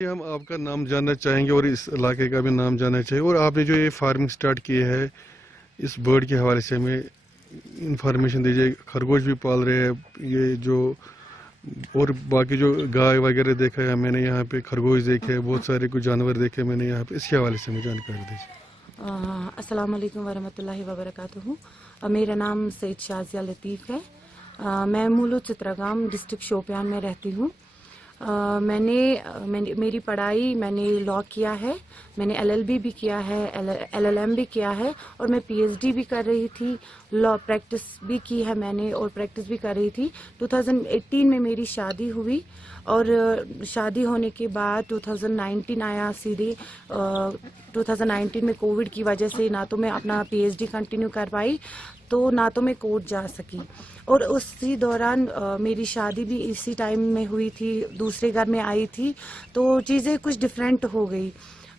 हम आपका नाम जानना चाहेंगे और इस इलाके का भी नाम जानना चाहिए। और आपने जो ये फार्मिंग स्टार्ट की है इस बर्ड के हवाले से हमें इंफॉर्मेशन दीजिए। खरगोश भी पाल रहे हैं ये जो, और बाकी जो गाय वगैरह देखा है मैंने यहाँ पे, खरगोश देखे, बहुत सारे कुछ जानवर देखे मैंने यहाँ पे, इसके हवाले से हमें जानकारी दीजिए। अस्सलाम वालेकुम वरहमतुल्लाहि वबरकातुहू। मेरा नाम सैयद शाजिया लतीफ़ है। मैं मूलो चित्रागाम डिस्ट्रिक्ट शोपियान में रहती हूँ। मैंने मेरी पढ़ाई मैंने लॉ किया है, मैंने LLB भी किया है, LLM भी किया है और मैं PhD भी कर रही थी। लॉ प्रैक्टिस भी की है मैंने और प्रैक्टिस भी कर रही थी। 2018 में मेरी शादी हुई और शादी होने के बाद 2019 आया सीधे। 2019 में कोविड की वजह से ना तो मैं अपना PhD कंटिन्यू कर पाई, तो ना तो मैं कोर्ट जा सकी। और उसी दौरान मेरी शादी भी इसी टाइम में हुई थी, दूसरे घर में आई थी, तो चीज़ें कुछ डिफरेंट हो गई।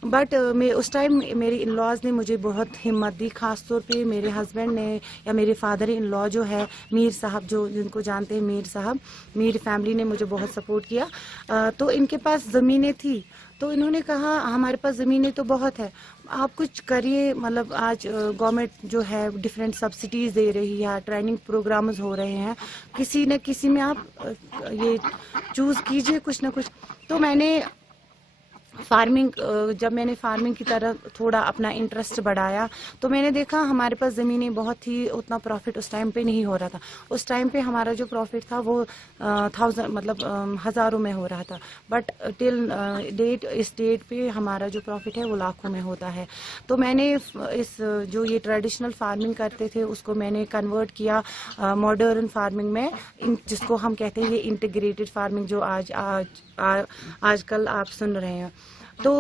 बट मैं उस टाइम मेरे इन लॉज ने मुझे बहुत हिम्मत दी, खास तौर पे मेरे हस्बैंड ने या मेरे फादर इन लॉ जो है मीर साहब, जो जिनको जानते हैं मीर साहब, मीर फैमिली ने मुझे बहुत सपोर्ट किया। तो इनके पास ज़मीनें थी, तो इन्होंने कहा हमारे पास ज़मीनें तो बहुत है, आप कुछ करिए। मतलब आज गवर्नमेंट जो है डिफरेंट सब्सिडीज़ दे रही है, ट्रेनिंग प्रोग्राम्स हो रहे हैं, किसी न किसी में आप ये चूज़ कीजिए कुछ ना कुछ। तो मैंने जब मैंने फार्मिंग की तरफ थोड़ा अपना इंटरेस्ट बढ़ाया तो मैंने देखा हमारे पास ज़मीनें बहुत थी, उतना प्रॉफिट उस टाइम पे नहीं हो रहा था। उस टाइम पे हमारा जो प्रॉफिट था वो हज़ारों में हो रहा था, बट टिल डेट इस डेट पे हमारा जो प्रॉफिट है वो लाखों में होता है। तो मैंने इस जो ये ट्रेडिशनल फार्मिंग करते थे उसको मैंने कन्वर्ट किया मॉडर्न फार्मिंग में, जिसको हम कहते हैं ये इंटीग्रेटेड फार्मिंग, जो आजकल आप सुन रहे हैं। तो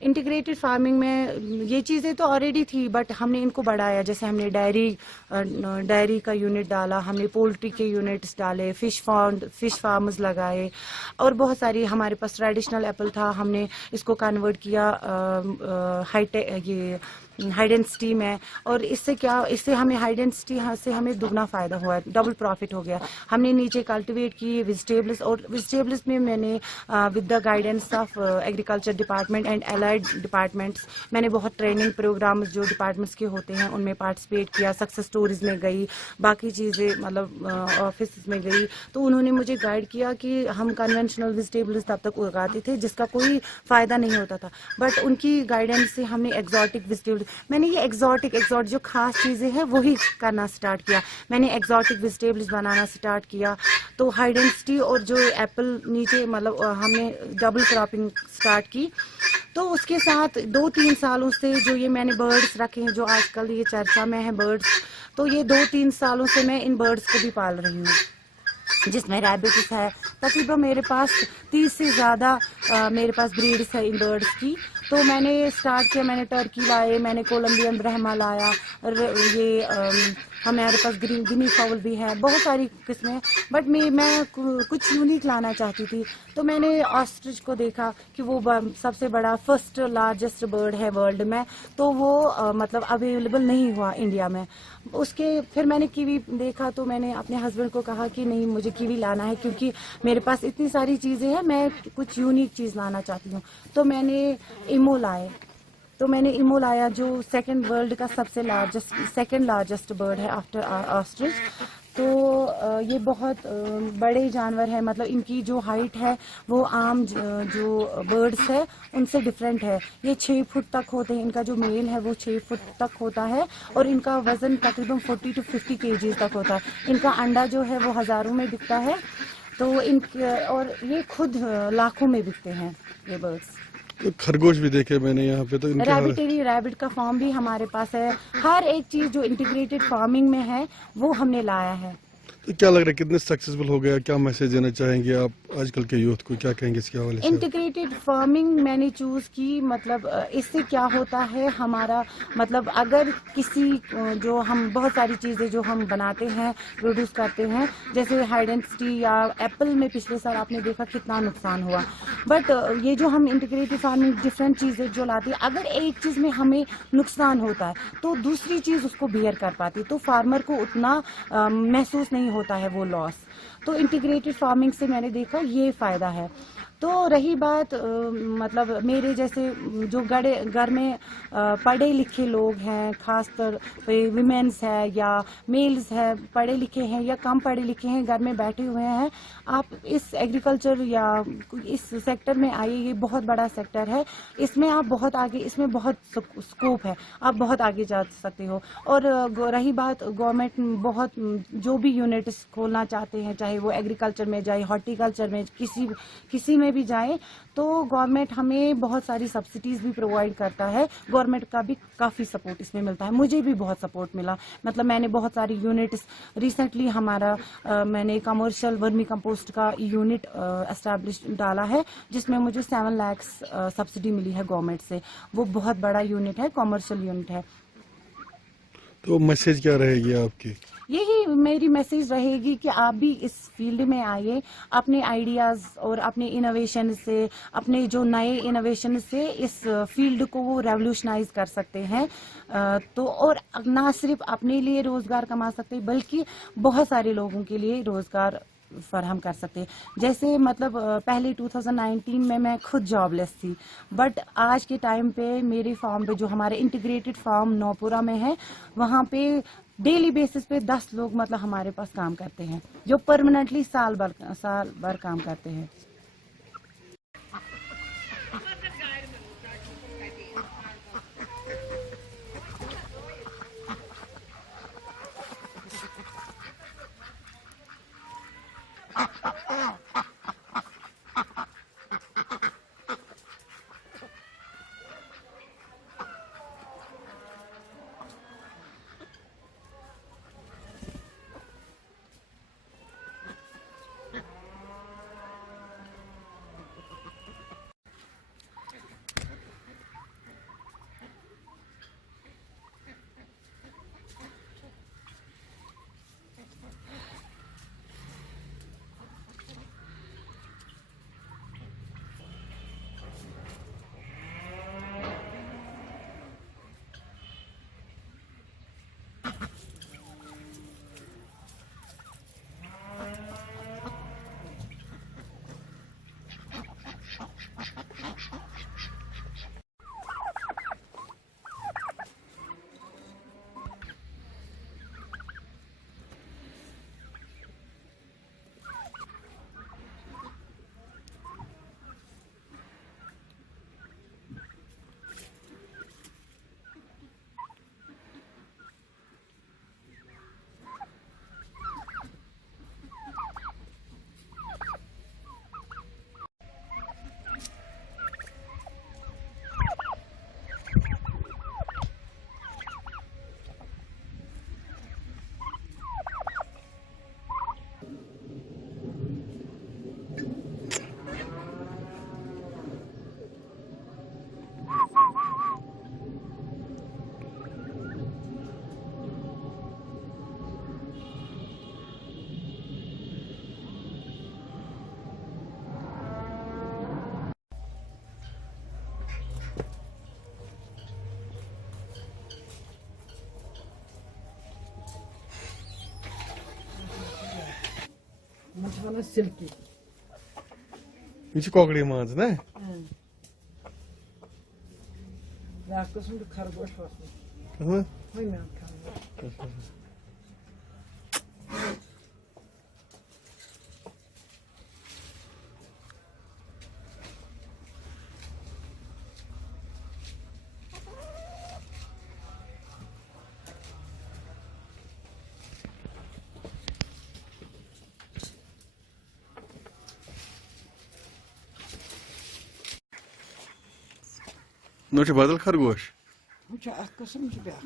इंटीग्रेटेड फार्मिंग में ये चीज़ें तो ऑलरेडी थी, बट हमने इनको बढ़ाया। जैसे हमने डायरी का यूनिट डाला, हमने पोल्ट्री के यूनिट्स डाले, फिश फार्म्स लगाए, और बहुत सारी हमारे पास ट्रेडिशनल एप्पल था, हमने इसको कन्वर्ट किया हाई डेंसिटी में। और इससे हमें हाई डेंसिटी से हमें दुगना फ़ायदा हुआ, डबल प्रॉफिट हो गया। हमने नीचे कल्टिवेट की वेजिटेबल्स, और वेजिटेबल्स में मैंने with the guidance of agriculture department and allied departments, मैंने बहुत ट्रेनिंग प्रोग्राम्स जो डिपार्टमेंट्स के होते हैं उनमें पार्टिसिपेट किया, सक्सेस स्टोरीज में गई, बाकी चीज़ें मतलब ऑफिस में गई। तो उन्होंने मुझे गाइड किया कि हम कन्वेंशनल वेजिटेबल्स तब तक उगाते थे जिसका कोई फ़ायदा नहीं होता था, बट उनकी गाइडेंस से हमने एग्जॉटिक वेजिटेबल्स, मैंने ये एग्जॉटिक जो खास चीज़ें हैं वही करना स्टार्ट किया। मैंने एग्जॉटिक वेजिटेबल्स बनाना स्टार्ट किया। तो हाई डेंसिटी और जो एप्पल नीचे मतलब हमने डबल क्रॉपिंग स्टार्ट की। तो उसके साथ 2-3 सालों से जो ये मैंने बर्ड्स रखे हैं, जो आजकल ये चर्चा में है बर्ड्स, तो ये 2-3 सालों से मैं इन बर्ड्स को भी पाल रही हूँ, जिसमें रैबिट्स है। तकरीबन मेरे पास 30 से ज़्यादा मेरे पास ब्रीड्स है इन बर्ड्स की। तो मैंने स्टार्ट किया, मैंने टर्की लाए, मैंने कोलंबियन ब्रह्मा लाया, और ये हमारे पास गिनी फाउल भी है, बहुत सारी किस्में। बट मैं कुछ यूनिक लाना चाहती थी, तो मैंने ऑस्ट्रिच को देखा कि वो सबसे बड़ा फर्स्ट लार्जेस्ट बर्ड है वर्ल्ड में, तो वो मतलब अवेलेबल नहीं हुआ इंडिया में। फिर मैंने कीवी देखा, तो मैंने अपने हस्बैंड को कहा कि नहीं, मुझे कीवी लाना है, क्योंकि मेरे पास इतनी सारी चीज़ें हैं, मैं कुछ यूनिक चीज़ लाना चाहती हूँ। तो मैंने इमो लाया, जो वर्ल्ड का सेकंड लार्जेस्ट बर्ड है आफ्टर ऑस्ट्रिच। तो ये बहुत बड़े जानवर है, मतलब इनकी जो हाइट है वो आम जो बर्ड्स है उनसे डिफरेंट है। ये 6 फुट तक होते हैं, इनका जो मेल है वो 6 फुट तक होता है, और इनका वजन तकरीबन 40 to 50 kg तक होता है। इनका अंडा जो है वो हज़ारों में बिकता है, तो और ये खुद लाखों में बिकते हैं ये बर्ड्स। तो खरगोश भी देखे मैंने यहाँ पे, तो रैबिट का फार्म भी हमारे पास है। हर एक चीज़ जो इंटीग्रेटेड फार्मिंग में है वो हमने लाया है। तो क्या लग रहा है कितने सक्सेसफुल हो गया, क्या मैसेज देना चाहेंगे आप आजकल के यूथ को, क्या कहेंगे इसके हवाले से? इंटीग्रेटेड फार्मिंग मैंने चूज़ की, मतलब इससे क्या होता है हमारा, मतलब अगर किसी जो हम बहुत सारी चीज़ें जो हम बनाते हैं, प्रोड्यूस करते हैं, जैसे हाई डेंसिटी या एप्पल में पिछले साल आपने देखा कितना नुकसान हुआ, बट ये जो हम इंटीग्रेटेड फार्मिंग डिफरेंट चीज़ें जो लाती है, अगर एक चीज़ में हमें नुकसान होता है तो दूसरी चीज़ उसको बियर कर पाती, तो फार्मर को उतना महसूस नहीं होता है वो लॉस। तो इंटीग्रेटेड फार्मिंग से मैंने देखा ये फ़ायदा है। तो रही बात मतलब मेरे जैसे जो घर में पढ़े लिखे लोग हैं, खासकर विमेंस है या मेल्स है, पढ़े लिखे हैं या कम पढ़े लिखे हैं, घर में बैठे हुए हैं, आप इस एग्रीकल्चर या इस सेक्टर में आइए। ये बहुत बड़ा सेक्टर है, इसमें आप बहुत आगे, इसमें बहुत स्कोप है, आप बहुत आगे जा सकते हो। और रही बात गवर्नमेंट बहुत जो भी यूनिट्स खोलना चाहते हैं, चाहे वो एग्रीकल्चर में जाए, हॉर्टिकल्चर में, किसी में भी जाए, तो गवर्नमेंट हमें बहुत सारी सब्सिडीज भी प्रोवाइड करता है। गवर्नमेंट का भी काफ़ी सपोर्ट इसमें मिलता है, मुझे भी बहुत सपोर्ट मिला। मतलब मैंने बहुत सारी यूनिट्स रिसेंटली हमारा मैंने कमर्शियल वर्मी कंपोस्ट का यूनिट एस्टैब्लिश डाला है, जिसमें मुझे 7 लाख सब्सिडी मिली है गवर्नमेंट से। वो बहुत बड़ा यूनिट है, कमर्शियल यूनिट है। तो मैसेज क्या रहेगी आपकी? यही मेरी मैसेज रहेगी कि आप भी इस फील्ड में आइए, अपने आइडियाज़ और अपने इनोवेशन से, अपने जो नए इनोवेशन से इस फील्ड को वो रेवोल्यूशनाइज कर सकते हैं। तो और ना सिर्फ अपने लिए रोज़गार कमा सकते हैं, बल्कि बहुत सारे लोगों के लिए रोज़गार फराहम कर सकते हैं। जैसे मतलब पहले 2019 में मैं खुद जॉबलेस थी, बट आज के टाइम पे मेरे फार्म पे, जो हमारे इंटीग्रेटेड फार्म नौपुरा में है, वहाँ पे डेली बेसिस पे 10 लोग मतलब हमारे पास काम करते हैं, जो परमानेंटली साल भर काम करते हैं। Mutfağına silki. Hiç kokri mağaz ne? Ya kızım bir karı boş var. Tamam. Oynayan karı. नोचे बादल खरगोश। Mucha kızım gibi ak.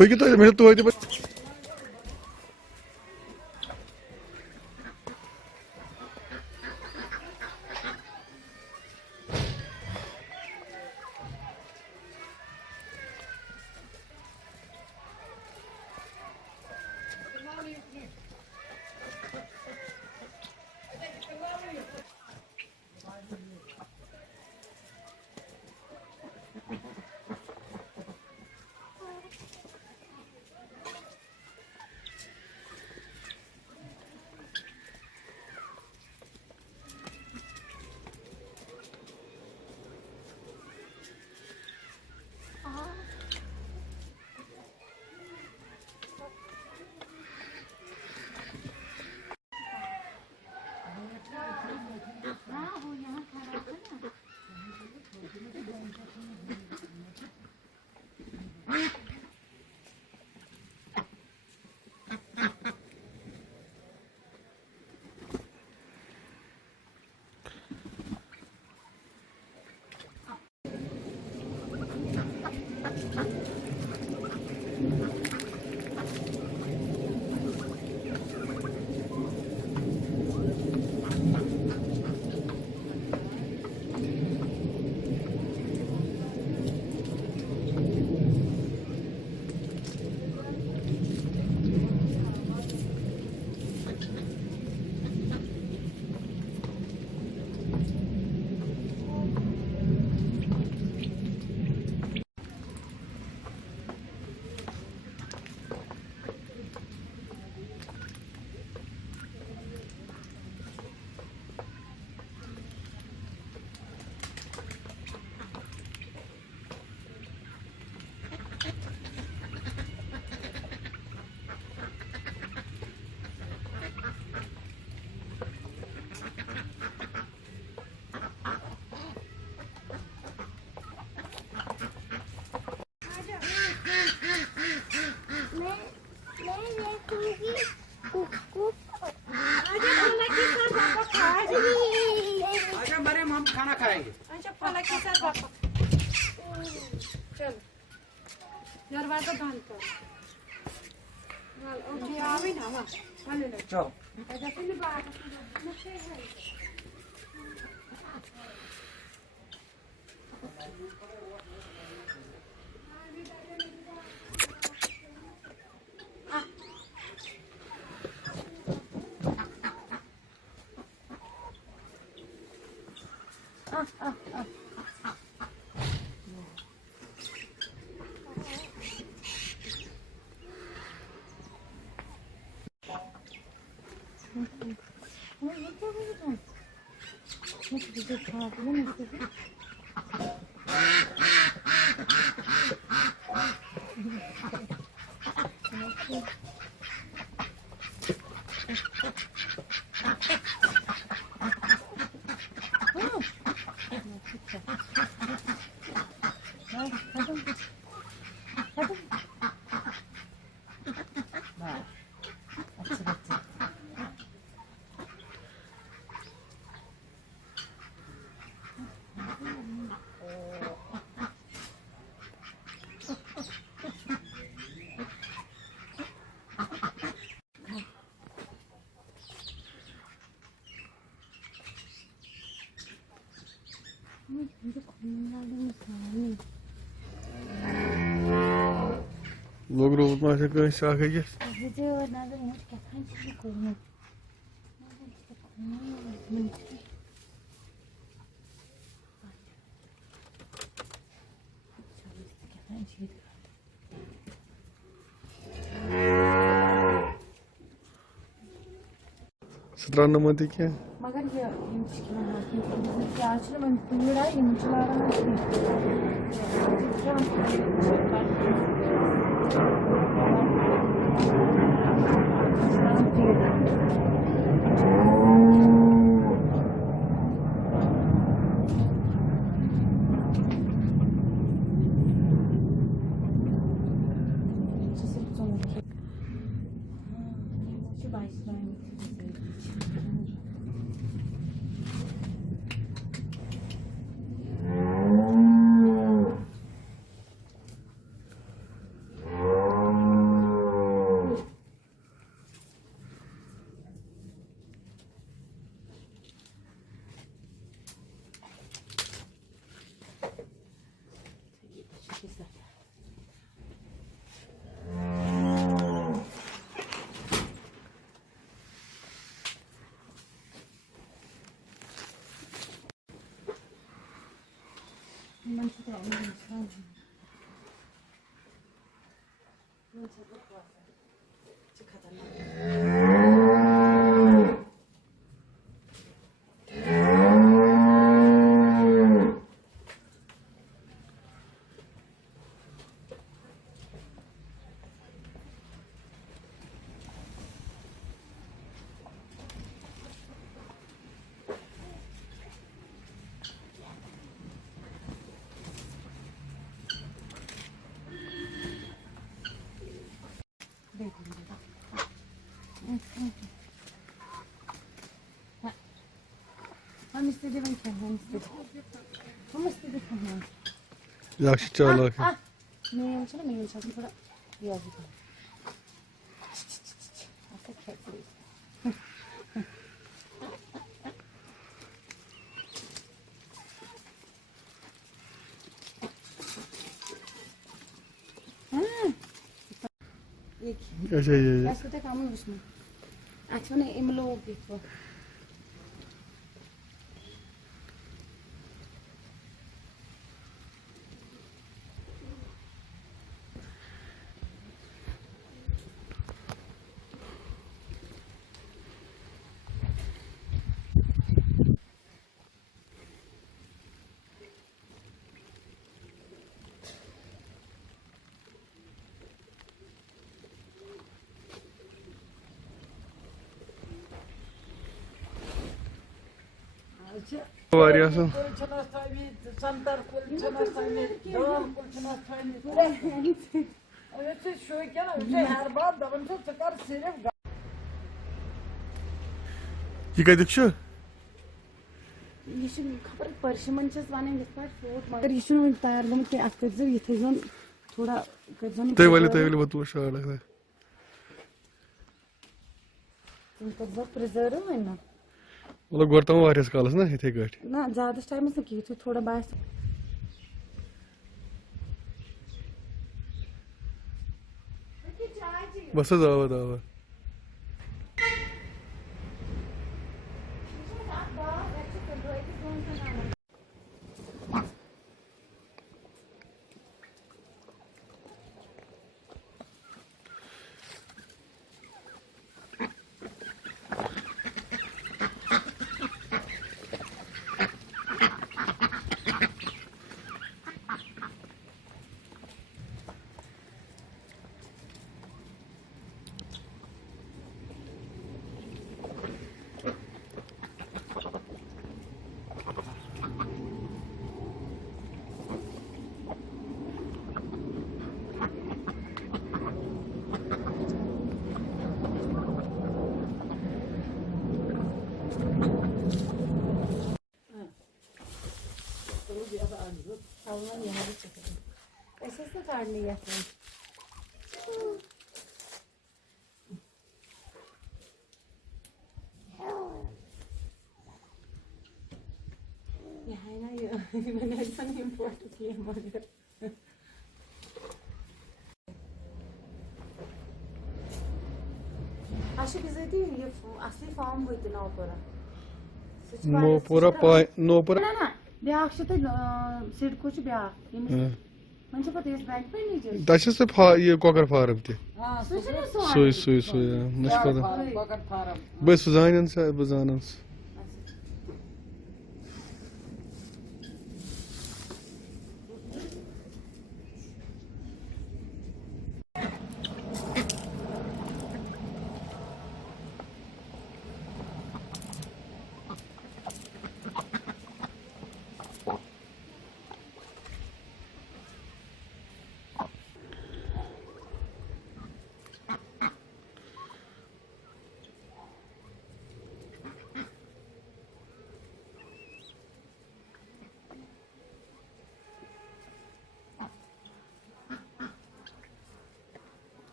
Peki to मैं तो होते आजा मरे हम खाना खाएंगे। अच्छा फला के साथ पापा चलो दरवाजा बंद कर ओके आवे ना वा चले ले चलो ऐसा फिर बात लोग रोज मासे कहीं आगे ये Странно мы такие. मगर ये मुश्किल है कि आज ना मैं पीड़ा ही मुझे हम इस्तेदे बन खेल हम इस्तेदे खेलना Yaxşı çalak. मेल छ मेल छ थोड़ा याद कर ऐसा खेल Yaşa ya. ऐसे तो काम है उसमें अच्छा ने इमलो देखो Varyasın. Santar kul çanas taymi, dağıl kul çanas taymi. Evet, şu iken her bar davınca çıkar sirif. Yıkadık şu. ये छु खबर परशमन छस वाने इस पर फोट मगर ये छु तैयार गम के अक्सर ये थे जोन थोड़ा करजन Tayvali batu aşağı लगता है. इनका बहुत प्रिजर्व है ना Valla gortama varyas kalas na ite gart. ना ज्यादा टाइम से की थी थोड़ा बाहर Basa dava dava. सावन यहाँ भी चक्कर ऐसे से काट लिया था यहाँ ना ये मैंने ऐसा नहीं इम्पोर्ट किया मगर आशिक बिज़ी थी ये असली फॉर्म हुई थी ना ऊपर No pura pay no pura. ना ना ब्याह से तो सिड कुछ ब्याह ये मुझे पता है इस बैंक पे नहीं जाए Taşız da ye kokar farım ti. सोच ना सो Suy ya. Nasıl kadar? Bakar param. Bas zanen sa bazanan.